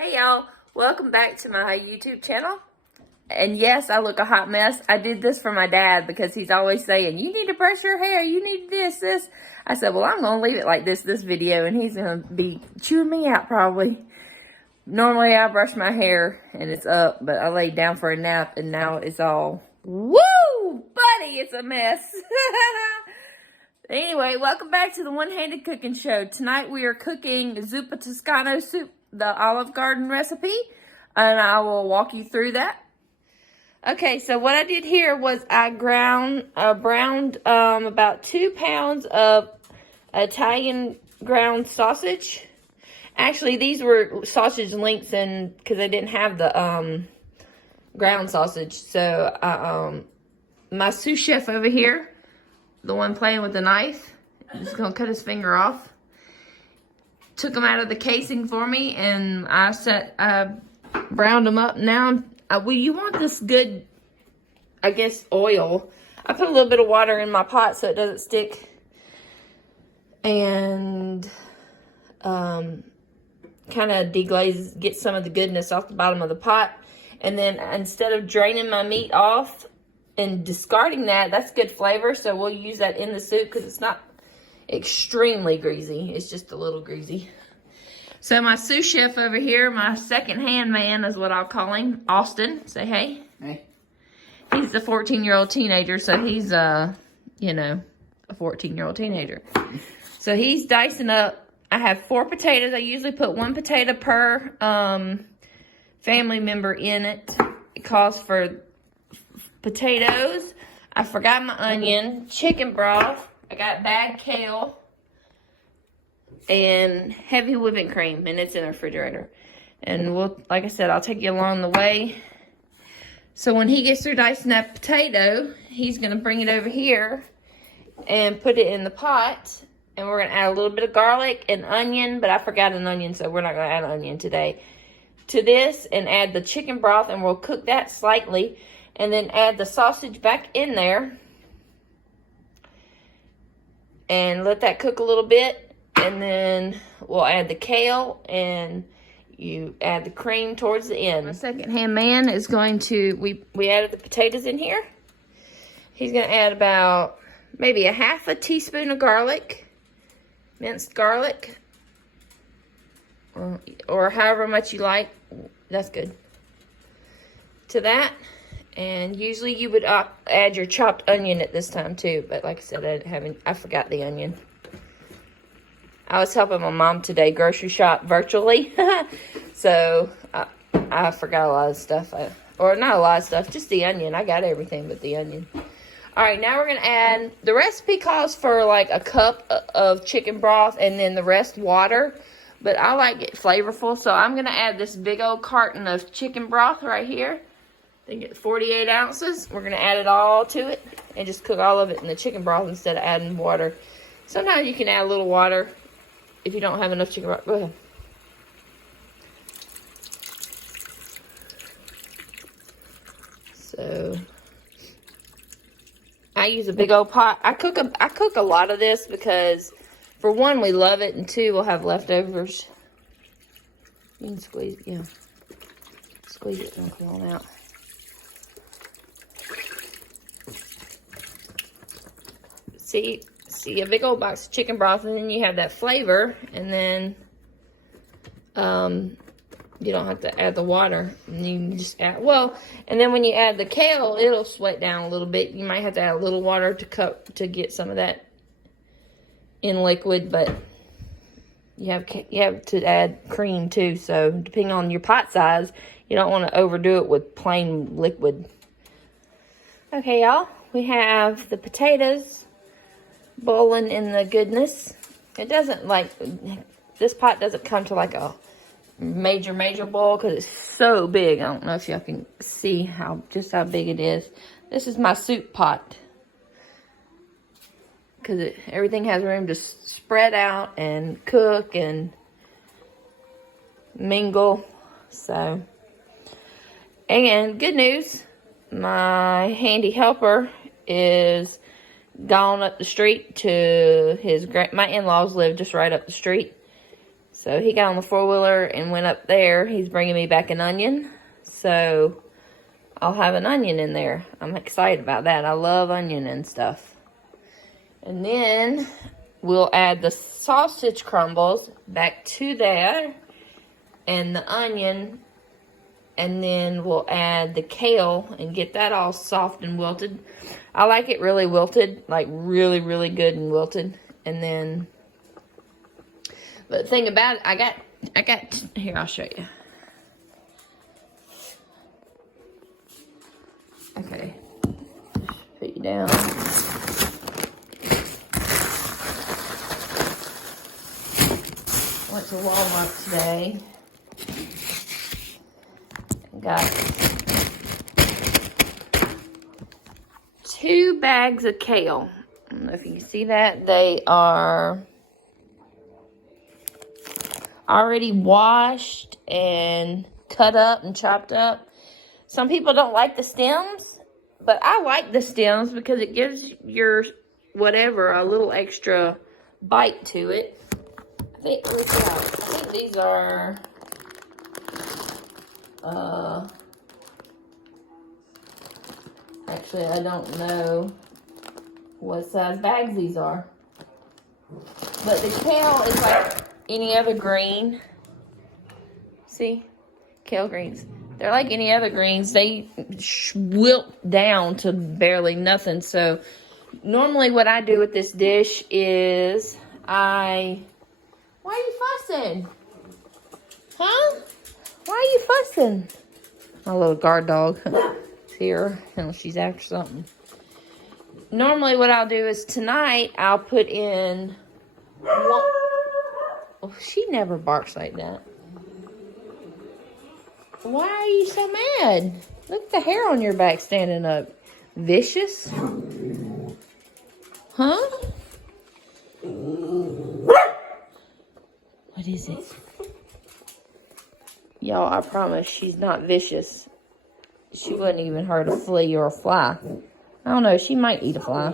Hey y'all, welcome back to my YouTube channel. And yes, I look a hot mess. I did this for my dad because he's always saying, you need to brush your hair, you need this. I said, well, I'm going to leave it like this video, and he's going to be chewing me out probably. Normally I brush my hair and it's up, but I laid down for a nap and now it's all, woo, buddy, it's a mess. Anyway, welcome back to the One-Handed Cooking Show. Tonight we are cooking Zuppa Toscana Soup, the Olive Garden recipe, and I will walk you through that. Okay, so what I did here was I browned about 2 pounds of Italian ground sausage. Actually, these were sausage links, and because I didn't have the ground sausage, so my sous chef over here, the one playing with the knife, I'm just gonna cut his finger off. Took them out of the casing for me, and I browned them up. Now, well, you want this good, I guess, oil. I put a little bit of water in my pot so it doesn't stick, and kind of deglaze, get some of the goodness off the bottom of the pot. And then instead of draining my meat off and discarding that, that's good flavor, so we'll use that in the soup because it's not extremely greasy. It's just a little greasy. So my sous chef over here, my second-hand man is what I'll call him, Austin. Say hey. Hey. He's a 14-year-old teenager, so he's, you know, a 14-year-old teenager. So he's dicing up. I have 4 potatoes. I usually put 1 potato per family member in it. It calls for potatoes. I forgot my onion, chicken broth. I got bagged kale and heavy whipping cream, and it's in the refrigerator. And we'll, like I said, I'll take you along the way. So when he gets through dicing that potato, he's going to bring it over here and put it in the pot. And we're going to add a little bit of garlic and onion, but I forgot an onion, so we're not going to add an onion today. To this, and add the chicken broth, and we'll cook that slightly. And then add the sausage back in there. And let that cook a little bit. And then we'll add the kale, and you add the cream towards the end. My second-hand man is going to, we added the potatoes in here. He's going to add about maybe a half a teaspoon of garlic. Minced garlic, or however much you like, that's good. To that, and usually you would add your chopped onion at this time too, but like I said, I forgot the onion. I was helping my mom today grocery shop virtually, so I forgot a lot of stuff, or not a lot of stuff, just the onion. I got everything but the onion. All right, now we're going to add, the recipe calls for like a cup of chicken broth and then the rest water. But I like it flavorful, so I'm going to add this big old carton of chicken broth right here. I think it's 48 ounces. We're going to add it all to it and just cook all of it in the chicken broth instead of adding water. Sometimes you can add a little water if you don't have enough chicken broth. Go ahead. So I use a big old pot. I cook a lot of this because, for one, we love it, and 2, we'll have leftovers. You can squeeze it, yeah. Squeeze it and come on out. See a big old box of chicken broth, and then you have that flavor, and then you don't have to add the water. And you can just add, well, and then when you add the kale, it'll sweat down a little bit. You might have to add a little water to get some of that in liquid, but you have to add cream too. So depending on your pot size, you don't want to overdo it with plain liquid. Okay, y'all, we have the potatoes boiling in the goodness. It doesn't like, this pot doesn't come to like a major boil because it's so big. I don't know if y'all can see just how big it is. This is my soup pot because everything has room to spread out and cook and mingle. So, and good news, my handy helper is gone up the street to my in-laws live just right up the street. So he got on the 4-wheeler and went up there. He's bringing me back an onion. So I'll have an onion in there. I'm excited about that. I love onion and stuff. And then we'll add the sausage crumbles back to that and the onion. And then we'll add the kale and get that all soft and wilted. I like it really wilted, like really, really good and wilted. And then, but the thing about it, I got, here, I'll show you. Okay, put you down. Went to Walmart today. Got 2 bags of kale. I don't know if you can see that. They are already washed and cut up and chopped up. Some people don't like the stems, but I like the stems because it gives your whatever a little extra bite to it. I think these are actually I don't know what size bags these are. But the kale is like any other green. See? Kale greens. They're like any other greens. They wilt down to barely nothing. So normally what I do with this dish is why are you fussing? Huh? Why are you fussing? My little guard dog is here. And she's after something. Normally what I'll do is tonight I'll put in Oh, she never barks like that. Why are you so mad? Look at the hair on your back standing up. Vicious? Huh? What is it? Y'all, I promise she's not vicious. She wouldn't even hurt a flea or a fly. I don't know. She might eat a fly.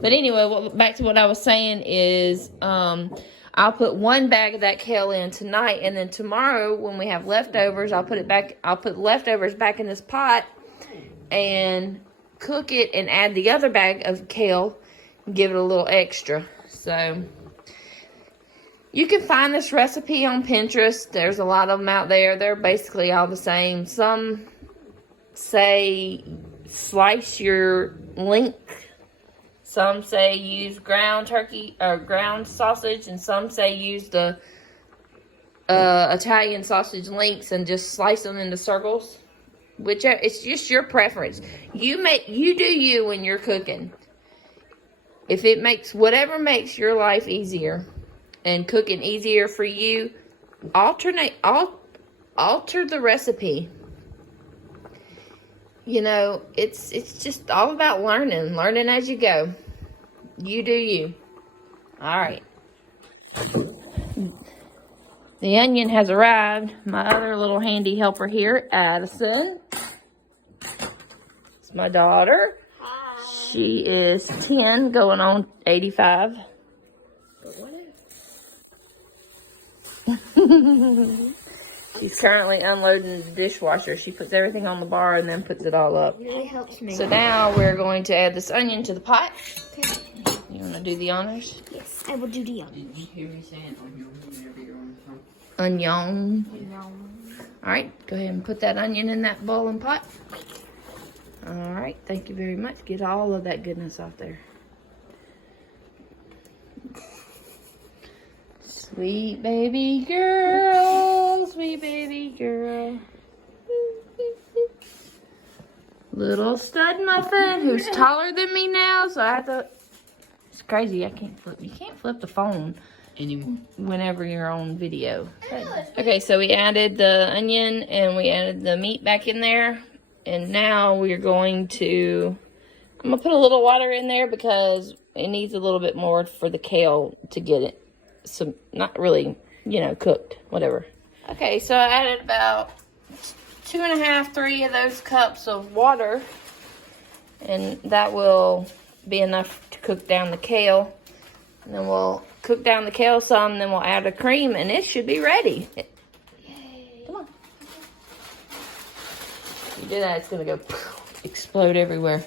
But anyway, back to what I was saying is I'll put 1 bag of that kale in tonight. And then tomorrow when we have leftovers, I'll put leftovers back in this pot and cook it and add the other bag of kale and give it a little extra. So you can find this recipe on Pinterest. There's a lot of them out there. They're basically all the same. Some say slice your length. Some say use ground turkey or ground sausage, and some say use the Italian sausage links and just slice them into circles. Whichever, it's just your preference. You do you when you're cooking. If it makes whatever makes your life easier and cooking easier for you, alter the recipe. You know, it's just all about learning as you go. You do you. All right. The onion has arrived. My other little handy helper here, Addison. It's my daughter. Hi. She is 10, going on 85. She's currently unloading the dishwasher. She puts everything on the bar and then puts it all up. It really helps me. So now we're going to add this onion to the pot. Okay. You want to do the honors? Yes, I will do the honors. Did you hear me saying onion whenever you're on the phone? Onion. Onion. All right, go ahead and put that onion in that bowl and pot. All right, thank you very much. Get all of that goodness off there. Sweet baby girl, sweet baby girl. Little stud muffin who's taller than me now, so I thought it's crazy. You can't flip the phone Anymore. whenever you're on video. Okay, so we added the onion and we added the meat back in there, and now we're going to, I'm gonna put a little water in there because it needs a little bit more for the kale to get it. So not really, cooked, whatever. Okay, so I added about 2.5, 3 of those cups of water, and that will be enough to cook down the kale. And then we'll cook down the kale some, then we'll add the cream, and it should be ready. Come on. If you do that, it's gonna go explode everywhere.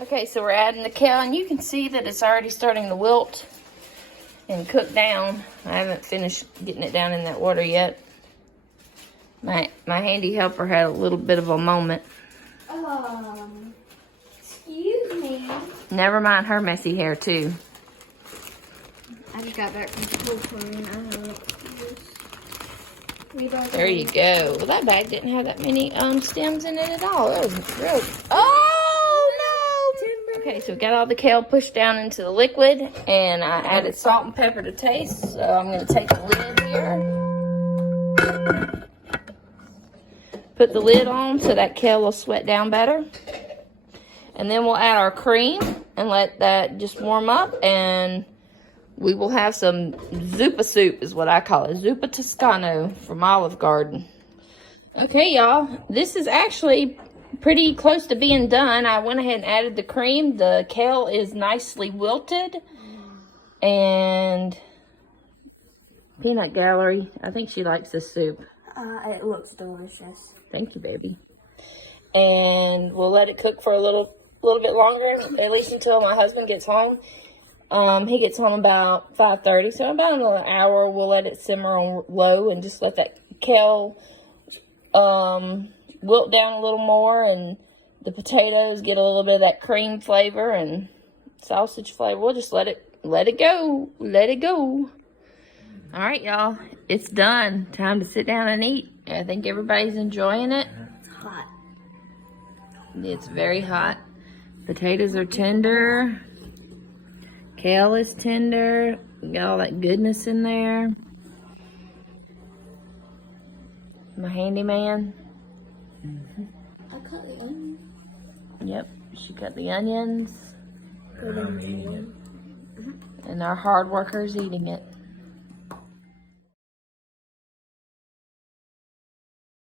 Okay, so we're adding the kale, and you can see that it's already starting to wilt and cook down. I haven't finished getting it down in that water yet. My handy helper had a little bit of a moment. Excuse me. Never mind her messy hair too. I just got back from school There you go. Well, that bag didn't have that many stems in it at all. That was real. Oh no! Okay, so we got all the kale pushed down into the liquid, and I added salt and pepper to taste. So I'm gonna take the lid here, put the lid on so that kale will sweat down better, and then we'll add our cream and let that just warm up, and we will have some Zuppa soup, is what I call it. Zuppa Toscana from Olive Garden. Okay, y'all. This is actually pretty close to being done. I went ahead and added the cream. The kale is nicely wilted. And Peanut Gallery, I think she likes this soup. It looks delicious. Thank you, baby. And we'll let it cook for a little bit longer, at least until my husband gets home. He gets home about 5:30, so about another hour. We'll let it simmer on low and just let that kale wilt down a little more, and the potatoes get a little bit of that cream flavor and sausage flavor. We'll just let it go. Let it go. All right, y'all. It's done. Time to sit down and eat. I think everybody's enjoying it. It's hot. It's very hot. Potatoes are tender. Kale is tender. We got all that goodness in there. My handyman. I cut the onion. Yep, she cut the onions. Put it in the And our hard workers eating it.